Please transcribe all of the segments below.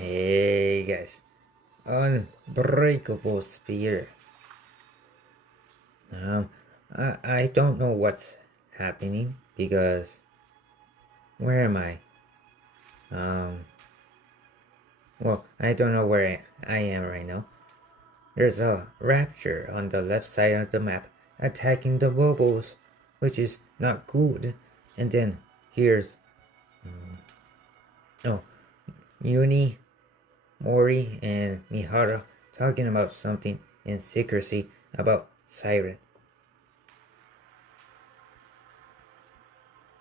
Hey guys, Unbreakable Spear. Um, I don't know what's happening because where am I? Um, well, I don't know where I am right now. There's a rapture on the left side of the map attacking the bubbles, which is not good. And then here's oh, Uni, Mori, and Mihara talking about something in secrecy about Siren.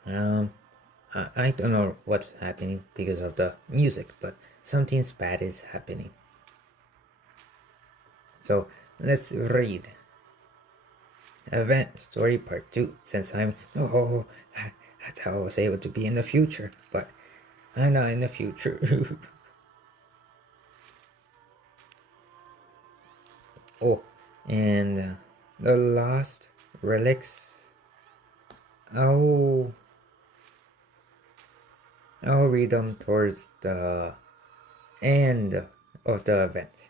Um, I don't know what's happening because of the music, but something bad is happening. So let's read. Event story part 2. Since I thought I was able to be in the future, but I'm not in the future. Oh, and the lost relics. I'll I'll read them towards the end of the event.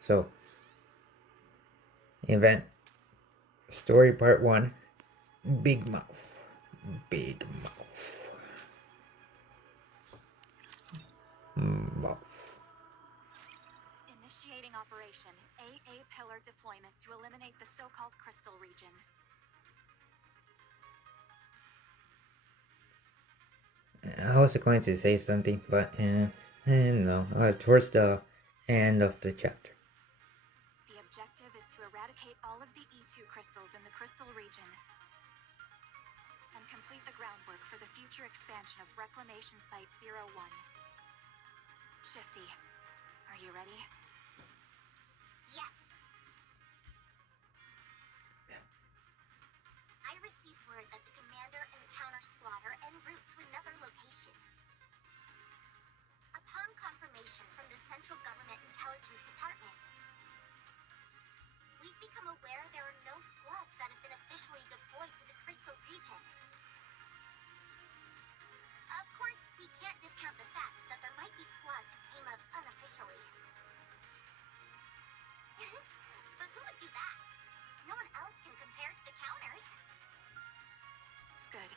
So, event story part 1. Big Mouth. Big Mouth. Mouth. Initiating Operation AA Pillar deployment to eliminate the so-called Crystal region. I was going to say something, but no, towards the end of the chapter. The objective is to eradicate all of the E2 crystals in the Crystal region and complete the groundwork for the future expansion of Reclamation Site 01. Shifty, are you ready? Yes. I received word that the commander and the counter squad are en route to another location. Upon confirmation from the Central Government Intelligence Department, we've become aware there are no squads that have been officially deployed to the Crystal region. Of course, we can't discount the fact that there might be squads who came up unofficially. But who would do that? No one else can compare to the counters. Good.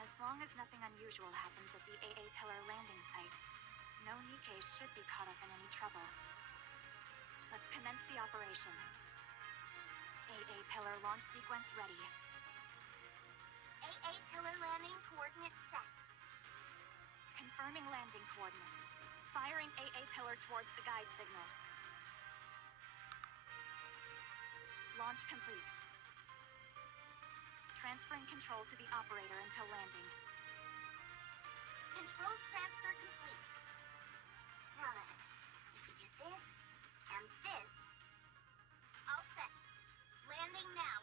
As long as nothing unusual happens at the AA Pillar landing site, no Nikkei should be caught up in any trouble. Let's commence the operation. AA Pillar launch sequence ready. AA Pillar landing coordinates set. Confirming landing coordinates. Firing AA Pillar towards the guide signal. Launch complete. Transferring control to the operator until landing. Control transfer complete. Now then, if we do this, and this... All set. Landing now.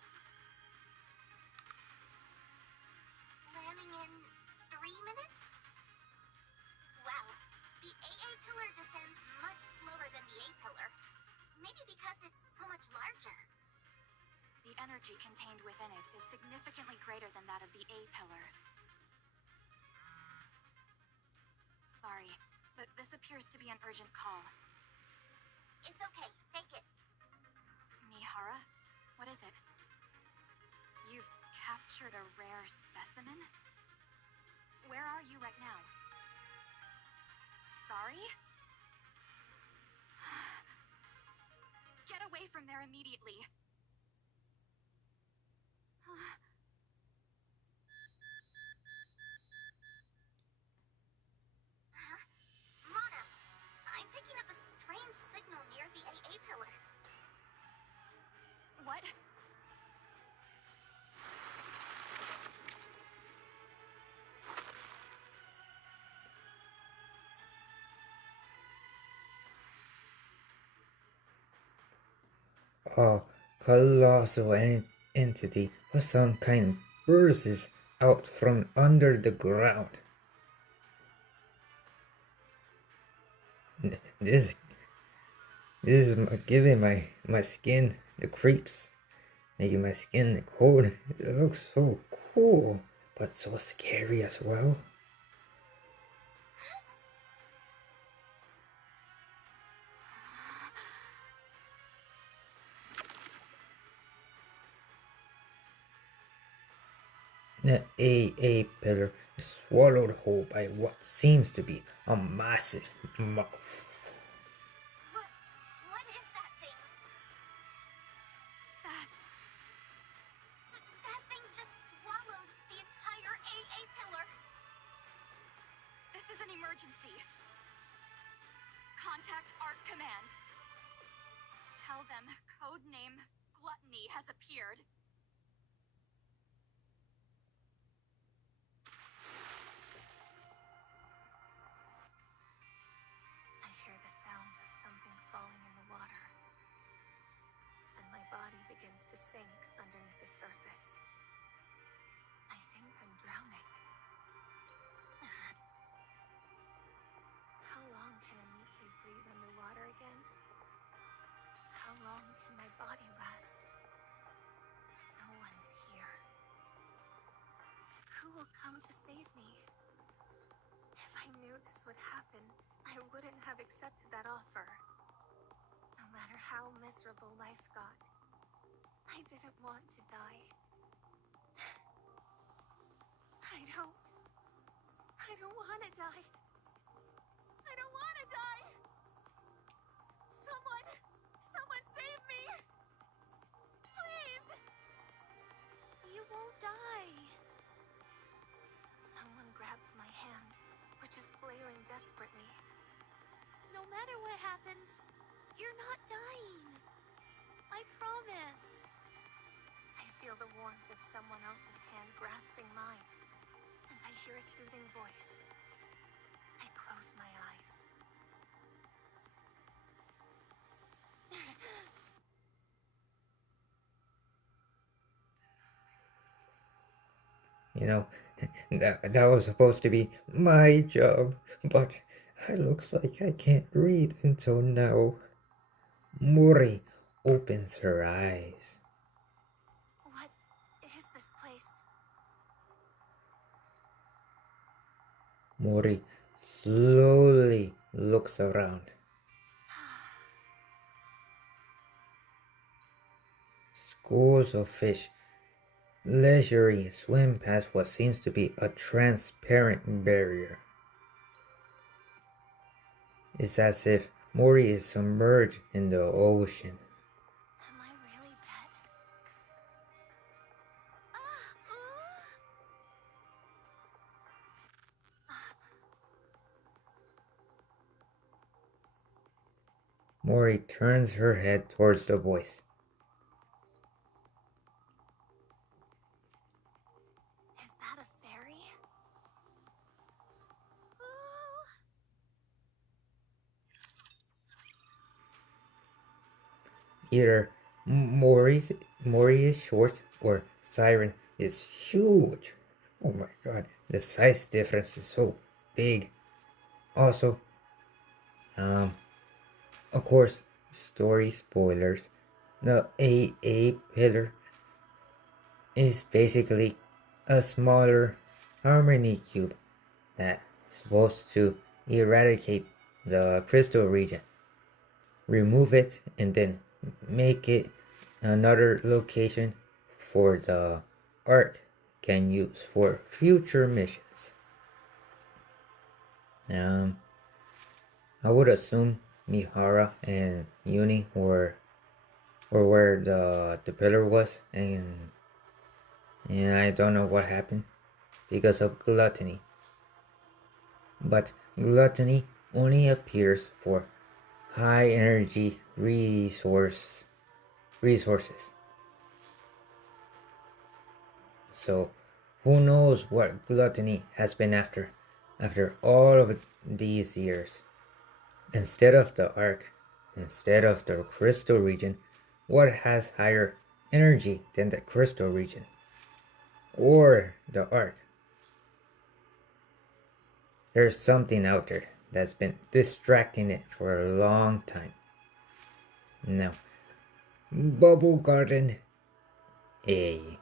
Landing in 3 minutes? Wow, the AA Pillar descends much slower than the A Pillar. Maybe because it's so much larger. The energy contained within it is significantly greater than that of the A Pillar. Sorry, but this appears to be an urgent call. It's okay, take it. Mihara? What is it? You've captured a rare specimen? Where are you right now? Sorry? Get away from there immediately! Huh? Mana, I'm picking up a strange signal near the AA Pillar. What? A colossal entity of some kind bursts out from under the ground. This is giving my skin the creeps, making my skin cold. It looks so cool. but so scary as well. The AA pillar is swallowed whole by what seems to be a massive mouth. What is that thing? That thing just swallowed the entire AA pillar. This is an emergency. Contact ARC Command. Tell them codename Gluttony has appeared. I hear the sound of something falling in the water, and my body begins to sink underneath the surface. I think I'm drowning. How long can a Nikkei breathe underwater again? How long can my body last? No one's here. Who will come to save me? If I knew this would happen, I wouldn't have accepted that offer. No matter how miserable life got, I didn't want to die. I don't want to die. I don't want to die. Someone save me. Please. You won't die. Someone grabs my hand, which is flailing desperately. No matter what happens, you're not dying. I promise. I feel the warmth of someone else's hand grasping mine, and I hear a soothing voice. I close my eyes. You know, that was supposed to be my job, but it looks like I can't read until now. Mori opens her eyes. What is this place? Mori slowly looks around. Schools of fish leisurely swim past what seems to be a transparent barrier. It's as if Mori is submerged in the ocean. Am I really dead? Mori turns her head towards the voice. Is that a fairy? Either Mori is short or Siren is huge. Oh my god, the size difference is so big. Also, of course, story spoilers. The AA pillar is basically a smaller harmony cube that's supposed to eradicate the crystal region. Remove it and then make it another location for the ARC can use for future missions. I would assume Mihara and Uni were where the pillar was, and I don't know what happened because of Gluttony. But Gluttony only appears for high energy resources. So who knows what Gluttony has been after all of these years. Instead of the ARC, instead of the crystal region, what has higher energy than the crystal region? Or the ARC? There's something out there that's been distracting it for a long time. Now, Bubble Garden A.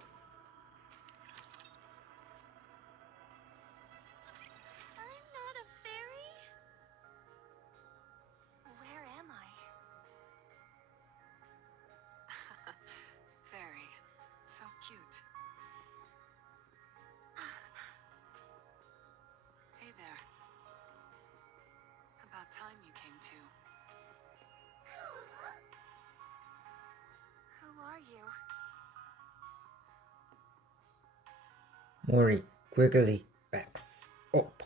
Mori quickly backs up.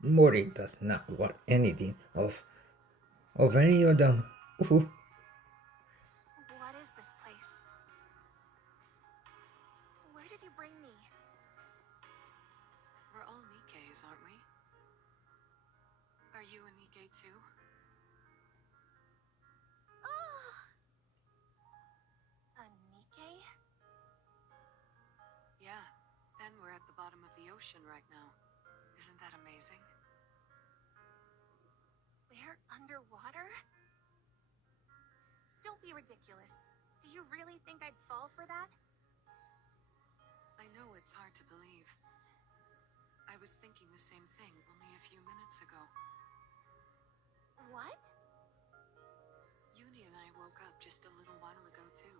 Mori does not want anything of any of them. Ooh. What is this place? Where did you bring me? We're all Nikkeis, aren't we? Are you a Nikkei too? Oh! A Nikkei? Yeah, and we're at the bottom of the ocean right now. Isn't that amazing? We're underwater? Don't be ridiculous. Do you really think I'd fall for that? I know it's hard to believe. I was thinking the same thing only a few minutes ago. What? Uni and I woke up just a little while ago too.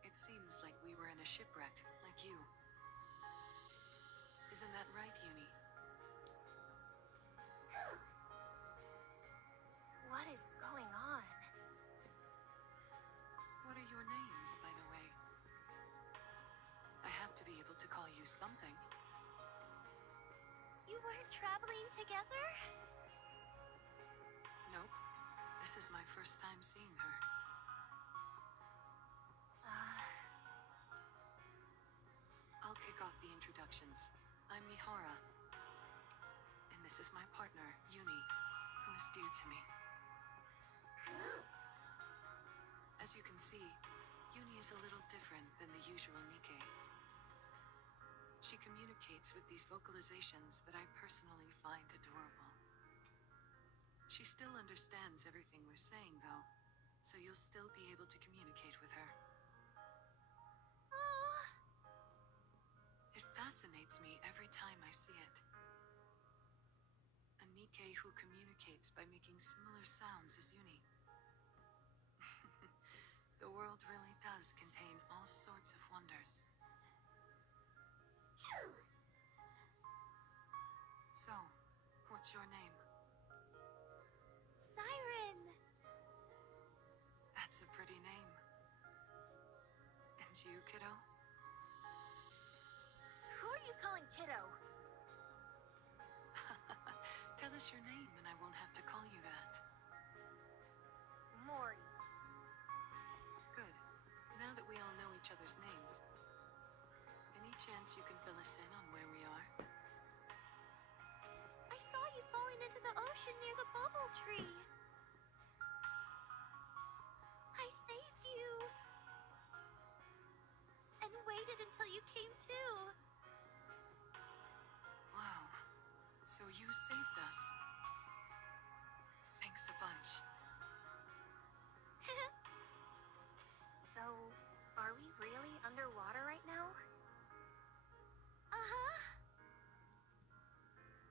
It seems like we were in a shipwreck, like you. Isn't that right, Uni? What is going on? What are your names, by the way? I have to be able to call you something. You weren't traveling together? Nope. This is my first time seeing her. I'll kick off the introductions. I'm Mihara. And this is my partner, Uni, who is dear to me. As you can see, Uni is a little different than the usual Nikkei. She communicates with these vocalizations that I personally find adorable. She still understands everything we're saying, though, so you'll still be able to communicate with her. Oh, It fascinates me every time I see it. A Nikkei who communicates by making similar sounds as Uni. The world really does contain all sorts of wonders. So, what's your name? Siren! That's a pretty name. And you, kiddo? Who are you calling kiddo? Tell us your name and I won't have to call you that. Mori. Good. Now that we all know each other's names, any chance you can fill us in on where we are? I saw you falling into the ocean near the bubble tree. I saved you. And waited until you came to. Wow. So you saved us. Thanks a bunch. So, are we really underwater right now? Uh-huh.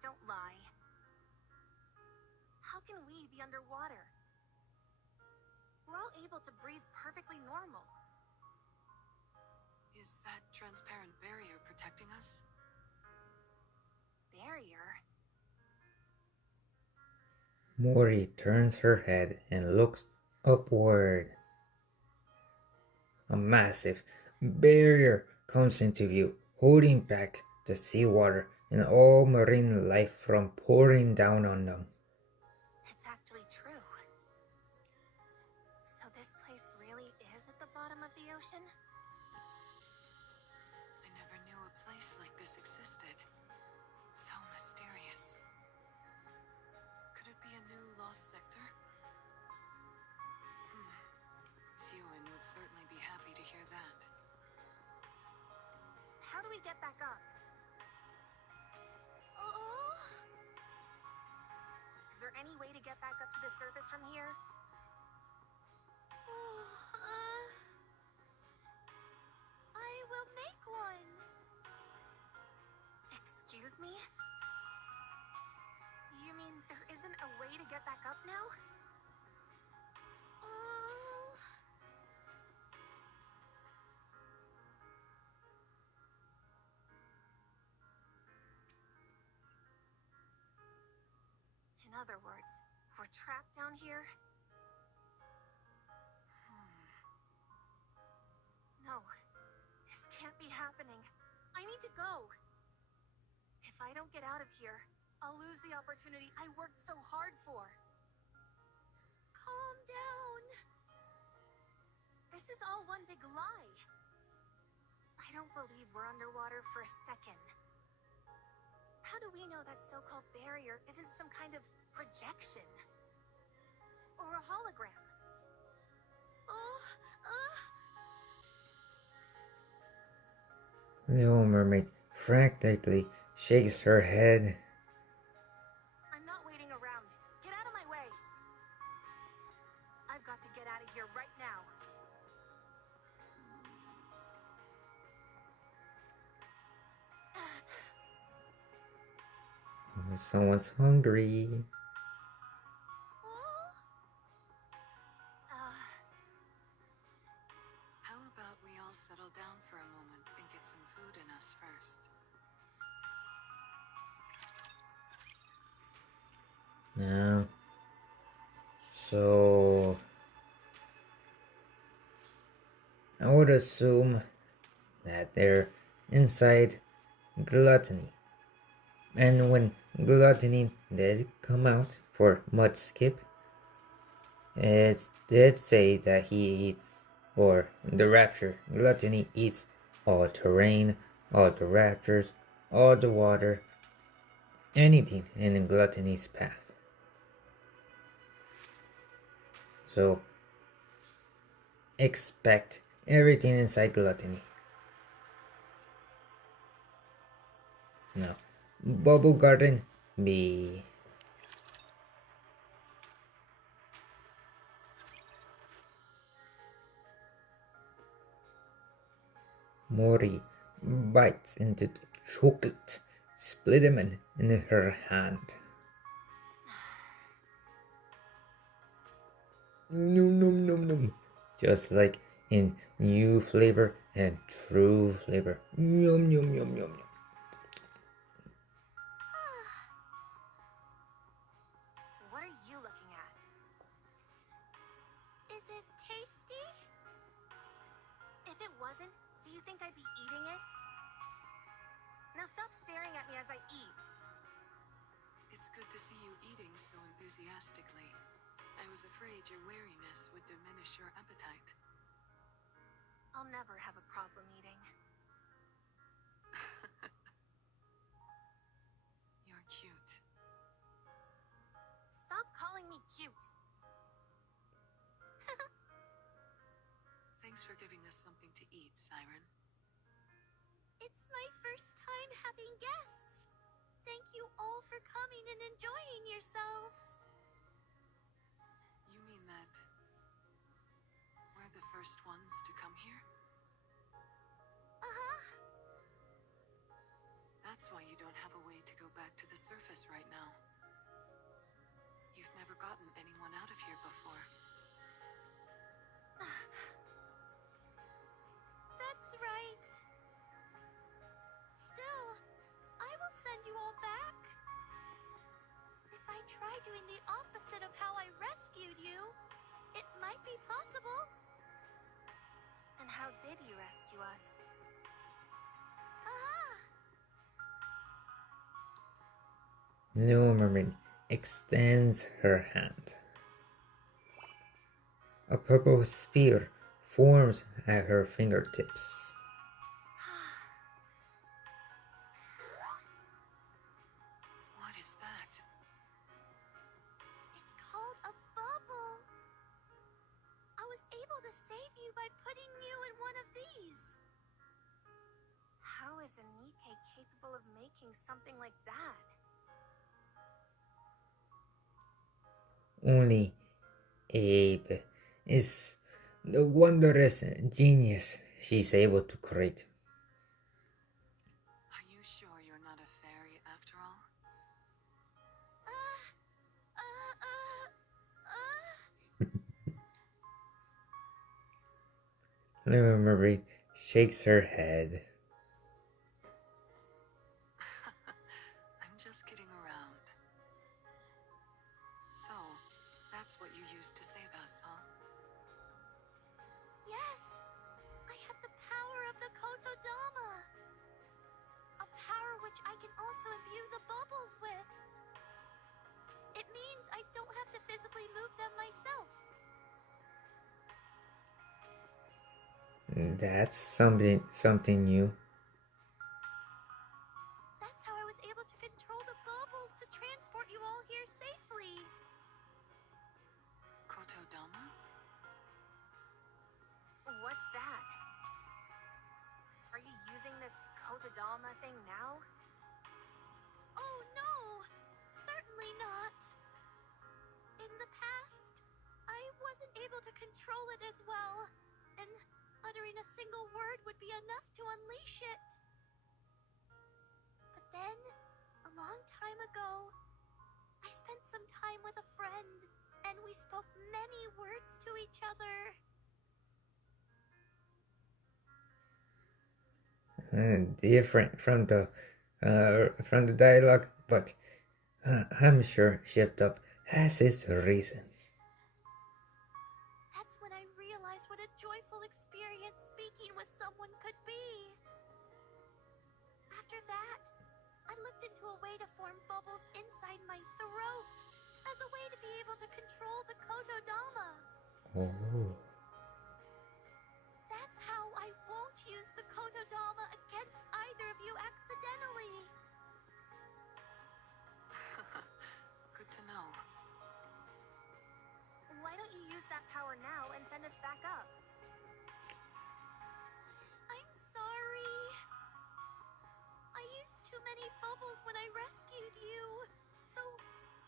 Don't lie. How can we be underwater? We're all able to breathe perfectly normal. Is that transparent barrier protecting us? Barrier? Mori turns her head and looks upward. A massive barrier comes into view, holding back the seawater and all marine life from pouring down on them. It's actually true. So this place really is at the bottom of the ocean? I never knew a place like this existed. So mysterious. Could it be a new lost sector? Siwin would certainly be happy to hear that. How do we get back up? Oh. Is there any way to get back up to the surface from here? I will make one. Excuse me? You mean there isn't a way to get back up now? Oh. In other words, we're trapped down here? No, this can't be happening. happening. I need to go. If I don't get out of here, I'll lose the opportunity I worked so hard for. Calm down. This is all one big lie. I don't believe we're underwater for a second. How do we know that so-called barrier isn't some kind of projection? Or a hologram? Little Mermaid frantically shakes her head. I'm not waiting around. Get out of my way. I've got to get out of here right now. Someone's hungry. How about we all settle down for a moment and get some food in us first? Now, so I would assume that they're inside Gluttony. And when Gluttony did come out for Mudskip, it did say that he eats, or the Rapture, Gluttony eats all terrain, all the raptors, all the water, anything in Gluttony's path. So, expect everything inside Gluttony. Now, Bubble Garden B. Mori bites into the chocolate, split them in her hand. Nom nom nom nom. Just like in new flavor and true flavor. Yum yum yum yum yum. What are you looking at? Is it tasty? If it wasn't, do you think I'd be eating it? Now stop staring at me as I eat. It's good to see you eating so enthusiastically. I was afraid your wariness would diminish your appetite. I'll never have a problem eating. You're cute. Stop calling me cute. Thanks for giving us something to eat, Siren. It's my first time having guests. Thank you all for coming and enjoying yourselves. You mean that we're the first ones to come here? Uh-huh. That's why you don't have a way to go back to the surface right now. You've never gotten anyone out of here before. That's right. Still, I will send you all back. If I try doing the opposite of how I rescued you, it might be possible. And how did you rescue us? Aha! Little Mermaid extends her hand. A purple spear forms at her fingertips. What is that? It's called a bubble. I was able to save you by putting you in one of these. How is a Nikkei capable of making something like that? Only Abe is the wondrous genius she's able to create. Are you sure you're not a fairy after all? Little Mermaid shakes her head. I'm just kidding around. So, that's what you used to save us, huh? Yes, I have the power of the Kotodama. which I can also imbue the bubbles with. It means I don't have to physically move them myself. That's something new. That's how I was able to control the bubbles to transport you all here safely. Kotodama? What's that? Are you using this Kotodama thing now? Oh no! Certainly not! In the past, I wasn't able to control it as well, and uttering a single word would be enough to unleash it. But then, a long time ago, I spent some time with a friend, and we spoke many words to each other. Different from the dialogue, but I'm sure Shift Up has its reasons. That's when I realized what a joyful experience speaking with someone could be. After that, I looked into a way to form bubbles inside my throat as a way to be able to control the Kotodama. Oh. That's how I won't use the Kotodama against either of you accidentally. Good to know. Why don't you use that power now and send us back up? I'm sorry. I used too many bubbles when I rescued you, so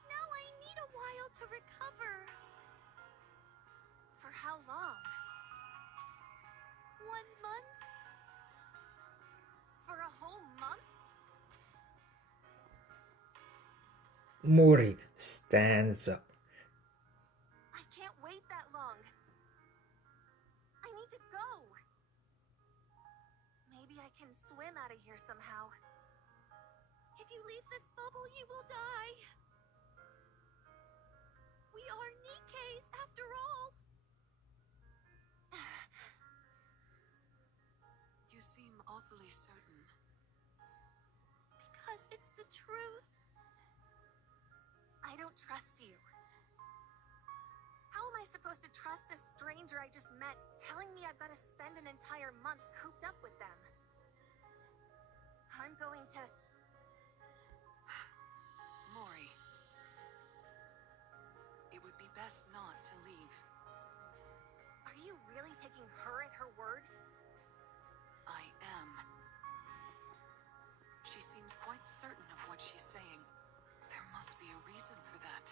now I need a while to recover. For how long? 1 month? For a whole month? Mori stands up. I can't wait that long. I need to go. Maybe I can swim out of here somehow. If you leave this bubble, you will die. We are Nikkeis after all. You seem awfully certain. Because it's the truth. I don't trust you. How am I supposed to trust a stranger I just met telling me I've got to spend an entire month cooped up with them? I'm going to... Mori. It would be best not to leave. Are you really taking her at her word? I am. She seems quite certain of what she's saying. There must be a reason for that.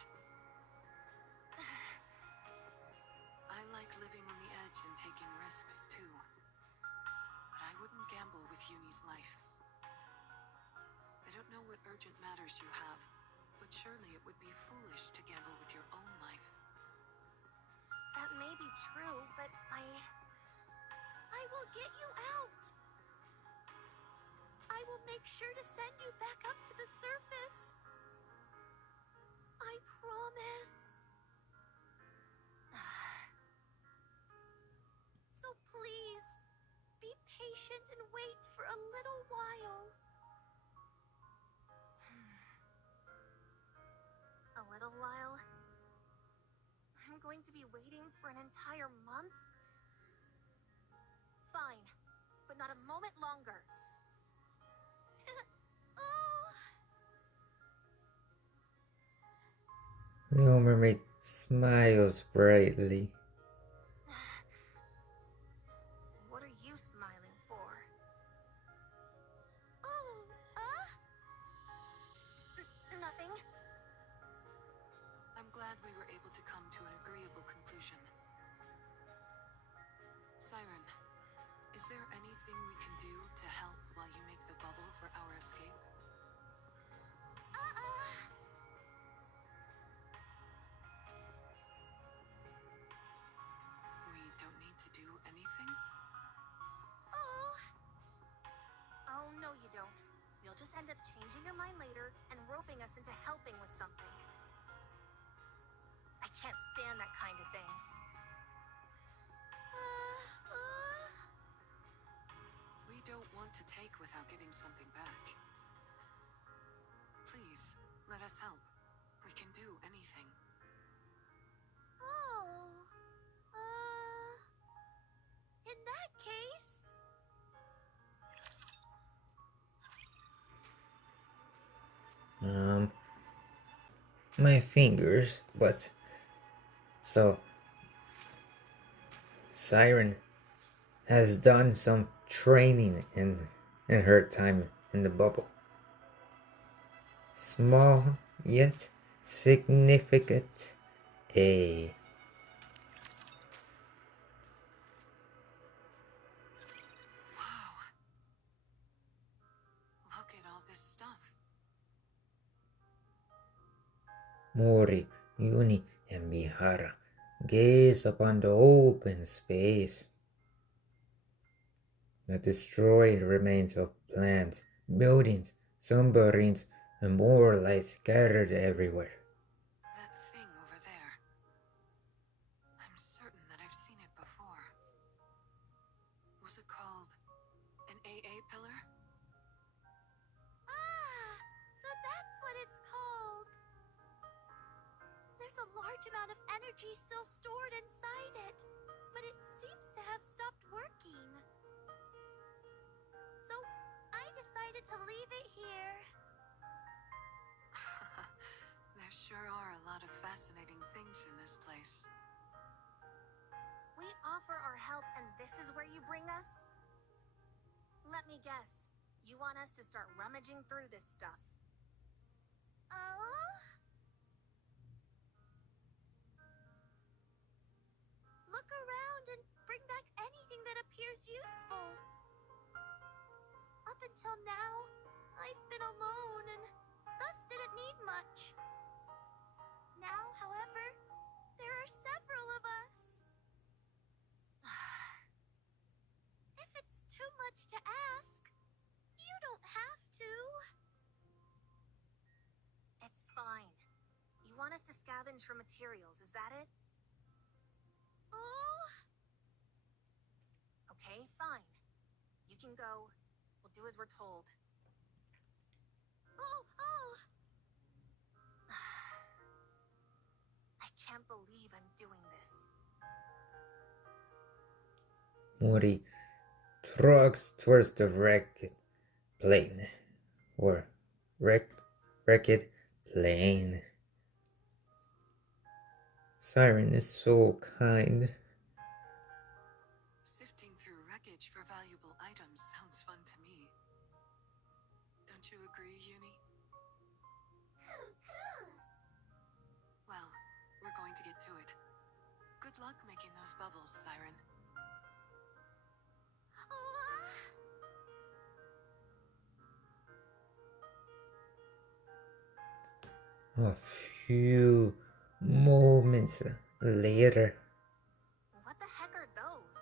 I like living on the edge and taking risks too. But I wouldn't gamble with Uni's life. I don't know what urgent matters you have, but surely it would be foolish to gamble with your own life. That may be true, but I will get you out. I will make sure to send you back up to the surface. I promise. So please, be patient and wait for a little while. A little while? I'm going to be waiting for an entire month? Fine, but not a moment longer. Oh, Little Mermaid smiles brightly. What are you smiling for? oh, Nothing. I'm glad we were able to come to an agreeable conclusion. Siren, is there anything we can do to help while you make the bubble for our escape? We don't need to do anything? oh. Oh, no you don't. You'll just end up changing your mind later and roping us into helping with something. I can't stand that kind of thing. We don't want to take without giving something back. Please, let us help. We can do anything. Oh. In that case. My fingers, but so Siren has done some training in her time in the bubble. Small yet significant. A Wow. Look at all this stuff. Mori, Uni, and Bihara gaze upon the open space. The destroyed remains of plants, buildings, submarines, and more light scattered everywhere. That thing over there. I'm certain that I've seen it before. Was it called an AA pillar? Ah, so that's what it's called. There's a large amount of energy still stored inside it, but it seems to have stopped working. So I decided to leave it here. There sure are a lot of fascinating things in this place. We offer our help and this is where you bring us? Let me guess. You want us to start rummaging through this stuff. Oh? Look around and bring back anything that appears useful. Up until now, I've been alone and thus didn't need much. Now, however, there are several of us. If it's too much to ask, you don't have to. It's fine. You want us to scavenge for materials, is that it? Oh? Okay, fine. You can go. We'll do as we're told. Oh, oh! I can't believe I'm doing this. Mori trogs towards the wrecked plane. Or wrecked plane. Siren is so kind. Sifting through wreckage for valuable items sounds fun to me. Don't you agree, Uni? Well, we're going to get to it. Good luck making those bubbles, Siren. A few moments later. What the heck are those?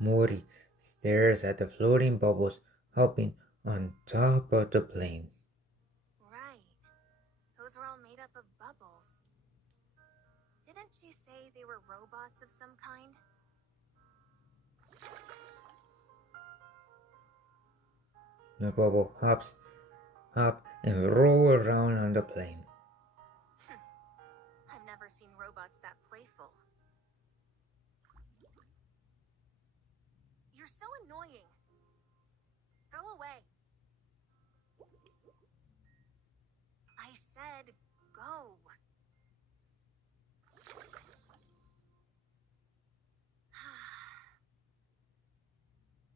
Mori stares at the floating bubbles hopping on top of the plane. Right. Those were all made up of bubbles. Didn't she say they were robots of some kind? The bubble hop and roll around on the plane. I've never seen robots that playful. You're so annoying. Go away. I said go.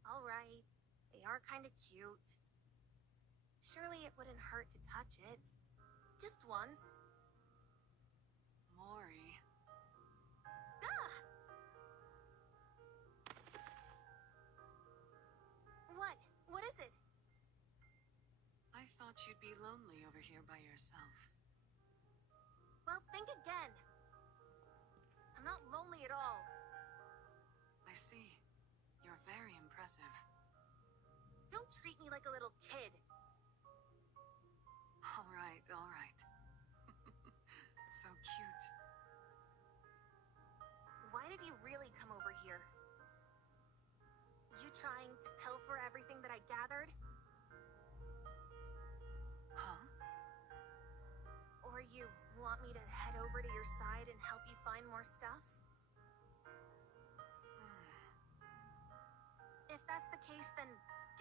All right. They are kind of cute. Surely it wouldn't hurt to touch it. Just once. Mori. Ah! What? What is it? I thought you'd be lonely over here by yourself. Well, think again. I'm not lonely at all. I see. You're very impressive. Don't treat me like a little kid. All right, all right. So cute. Why did you really come over here? You trying to pilfer gathered? Huh? Or you want me to head over to your side and help you find more stuff? If that's the case, then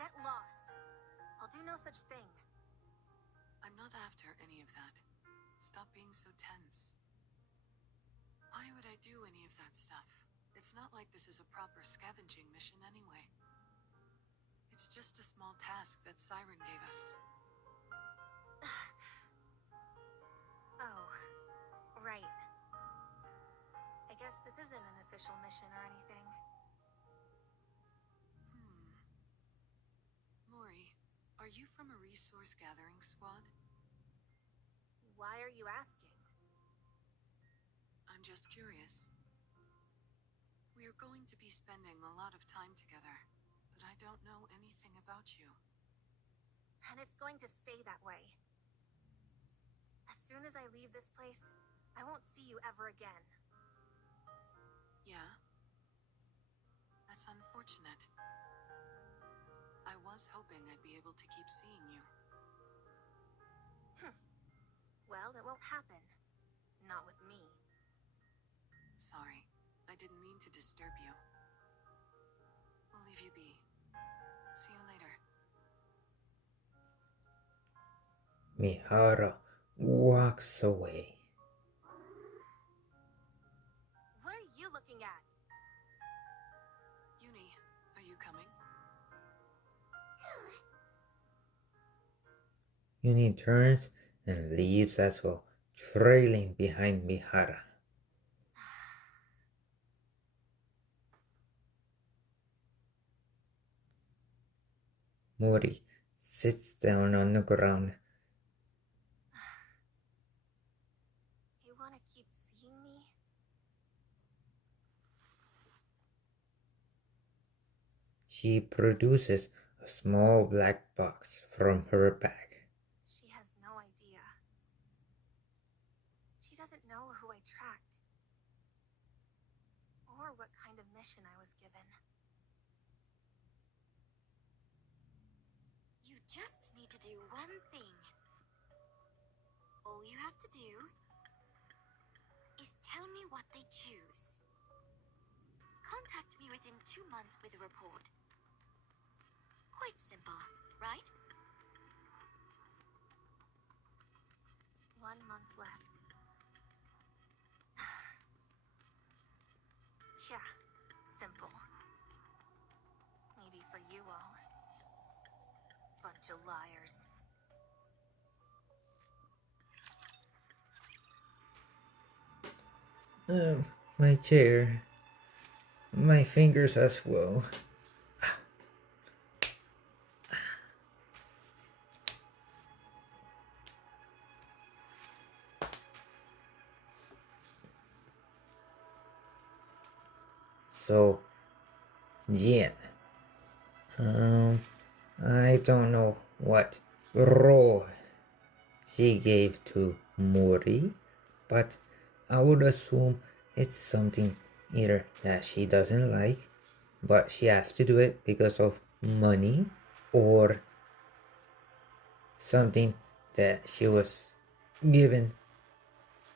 get lost. I'll do no such thing. I'm not after any of that. Stop being so tense. Why would I do any of that stuff? It's not like this is a proper scavenging mission anyway. It's just a small task that Siren gave us. Oh, right. I guess this isn't an official mission or anything. Mori, are you from a resource gathering squad? Why are you asking? I'm just curious. We are going to be spending a lot of time together, but I don't know anything about you. And it's going to stay that way. As soon as I leave this place, I won't see you ever again. Yeah? That's unfortunate. I was hoping I'd be able to keep seeing you. Well, it won't happen. Not with me. Sorry, I didn't mean to disturb you. We'll leave you be. See you later. Mihara walks away. What are you looking at? Uni, are you coming? Uni turns and leaves as well, trailing behind Mihara. Mori sits down on the ground. You want to keep seeing me? She produces a small black box from her bag. She has no idea. She doesn't know who I tracked. Or what kind of mission I was given. You just need to do one thing. All you have to do is tell me what they choose. Contact me within 2 months with a report. Quite simple, right? 1 month left. Yeah, simple. Maybe for you all. Bunch of liars. My chair. My fingers as well. So, yeah. I don't know what role she gave to Mori, but I would assume it's something either that she doesn't like, but she has to do it because of money, or something that she was given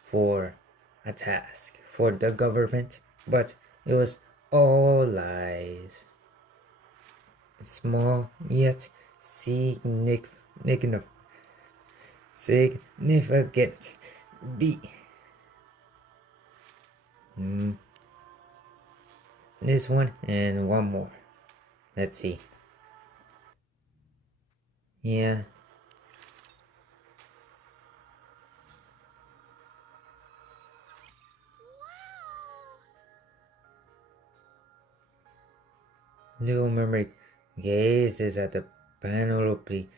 for a task for the government, but it was all lies. Small yet significant B. This one and one more. Let's see. Yeah. Little Mermaid gazes at the panoply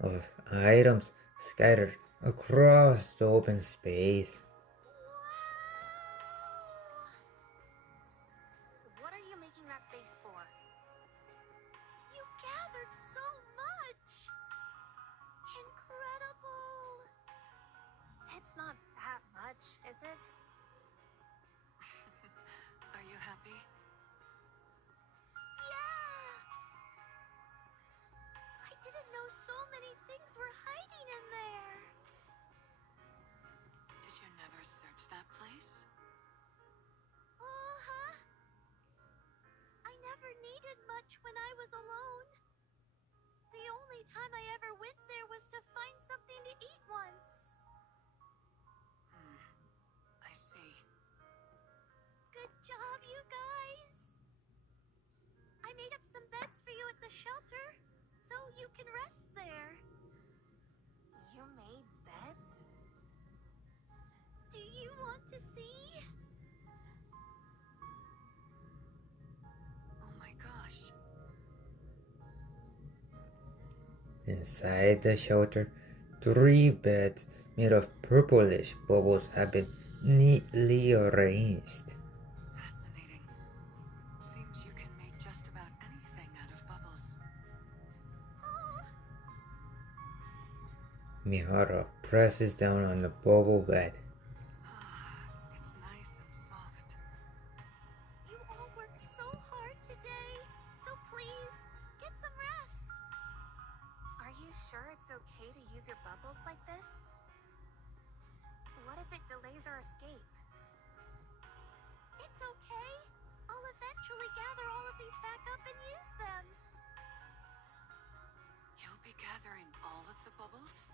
of items scattered across the open space. What are you making that face for? You gathered so much! Incredible! It's not that much, is it? Are you happy? Yeah! never needed much when I was alone. The only time I ever went there was to find something to eat once. I see. Good job, you guys. I made up some beds for you at the shelter, so you can rest there. You made beds? Do you want to see? Oh my gosh. Inside the shelter, 3 beds made of purplish bubbles have been neatly arranged. Fascinating. Seems you can make just about anything out of bubbles. Oh, Mihara presses down on the bubble bed. It's nice and soft. you all worked so hard today. So please, get some rest. Are you sure it's okay to use your bubbles like this? What if it delays our escape? It's okay. I'll eventually gather all of these back up and use them. You'll be gathering all of the bubbles?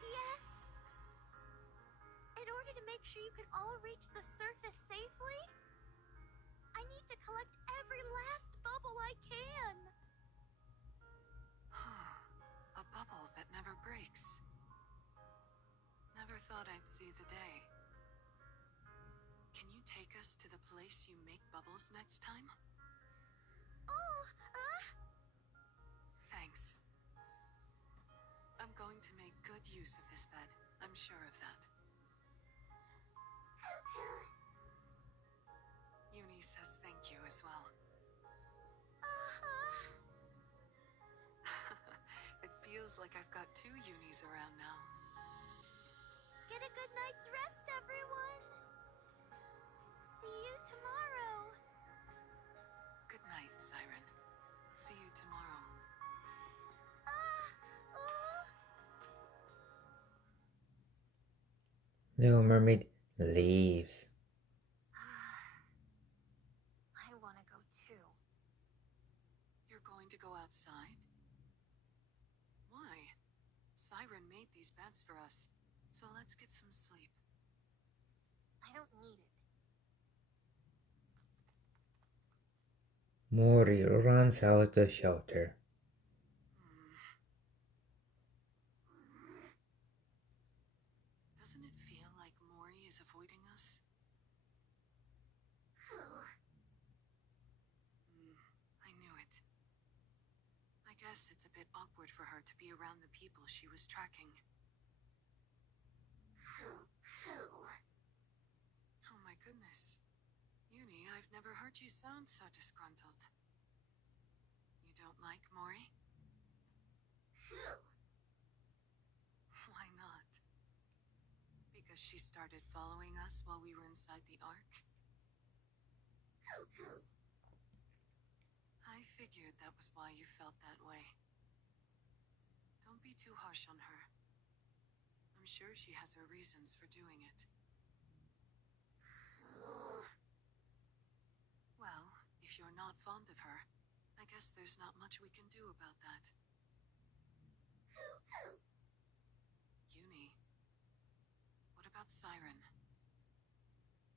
Yes. In order to make sure you can all reach the surface safely, I need to collect every last bubble I can. A bubble that never breaks. Never thought I'd see the day. Can you take us to the place you make bubbles next time? Oh, Thanks. I'm going to make good use of this bed. I'm sure of that. Uni says thank you as well. It feels like I've got 2 Unis around now. Get a good night's rest, everyone. See you tomorrow. Good night, Siren. See you tomorrow. Oh. Little Mermaid leaves. I want to go too. You're going to go outside? Why? Siren made these beds for us, so let's get some sleep. I don't need it. Mori runs out the shelter. Doesn't it feel like Mori is avoiding us? I knew it. I guess it's a bit awkward for her to be around the people she was tracking. Oh my goodness. Uni, I've never heard you sound so disgruntled. You don't like Mori? Why not? Because she started following us while we were inside the Ark? I figured that was why you felt that way. Don't be too harsh on her. I'm sure she has her reasons for doing it. Well, if you're not fond of her, I guess there's not much we can do about that. Uni, what about Siren?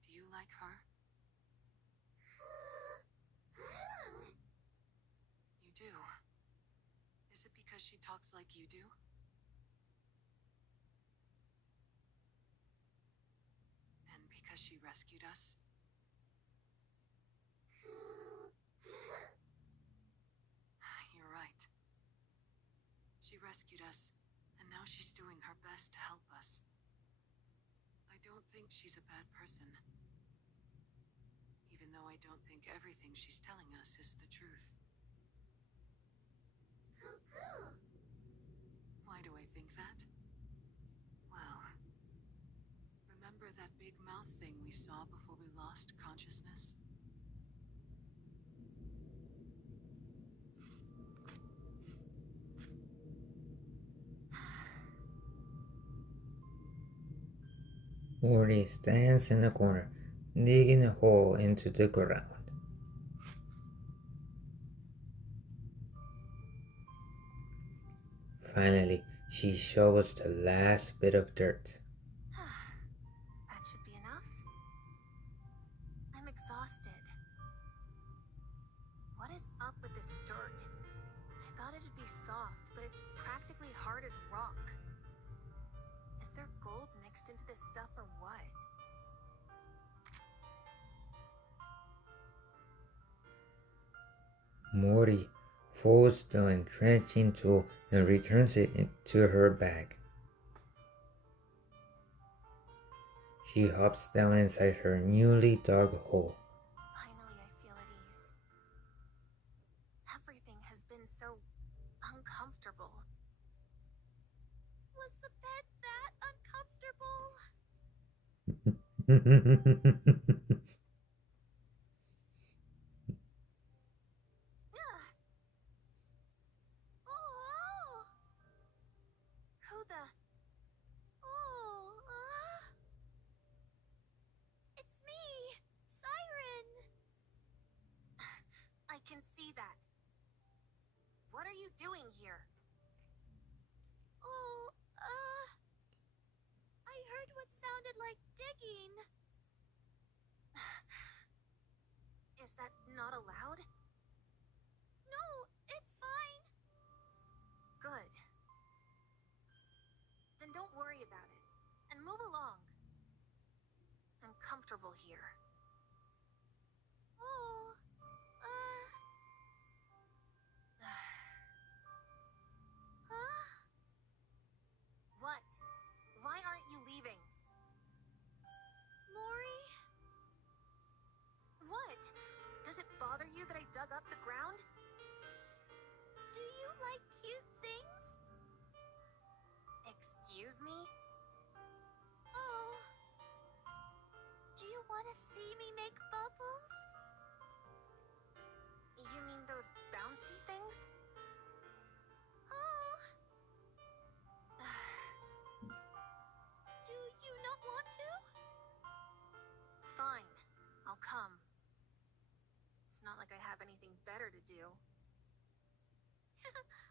Do you like her? You do? Is it because she talks like you do? And because she rescued us? You're right. She rescued us, and now she's doing her best to help us. I don't think she's a bad person. Even though I don't think everything she's telling us is the truth. Why do I think that? Well, remember that big mouth thing we saw before we lost consciousness? Mori stands in the corner, digging a hole into the ground. Finally, she shovels the last bit of dirt. That should be enough. I'm exhausted. What is up with this dirt? I thought it'd be soft, but it's practically hard as rock. Is there gold mixed into this stuff or what? Morty folds the entrenching tool and returns it into her bag. She hops down inside her newly dug hole. Finally, I feel at ease. Everything has been so uncomfortable. Was the bed that uncomfortable? Ugh. Oh, Who the... it's me, Siren. I can see that. What are you doing here? Oh, I heard what sounded like digging. Is that not allowed? No, it's fine. Good. Then don't worry about it, and move along. I'm comfortable here. Oh, huh? What? Why aren't you leaving? Mori? What? Does it bother you that I dug up the ground? Do you like cute things? Excuse me? Oh. Do you want to see me make bubbles? You mean those bouncy things? Oh. Do you not want to? Fine. I'll come. It's not like I have anything better to do.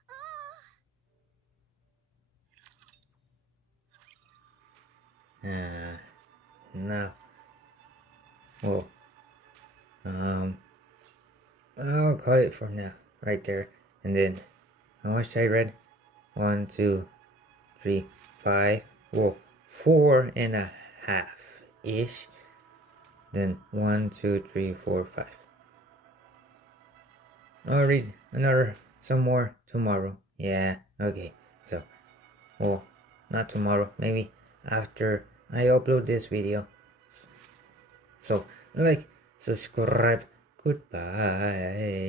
Oh. No. Well, I'll call it for now, right there. And then, how much I read? 1, 2, 3, 5. Well, 4.5-ish. Then 1, 2, 3, 4, 5. I'll read some more tomorrow. Yeah, okay. So, well, not tomorrow. Maybe after I upload this video. So, like, subscribe. Goodbye.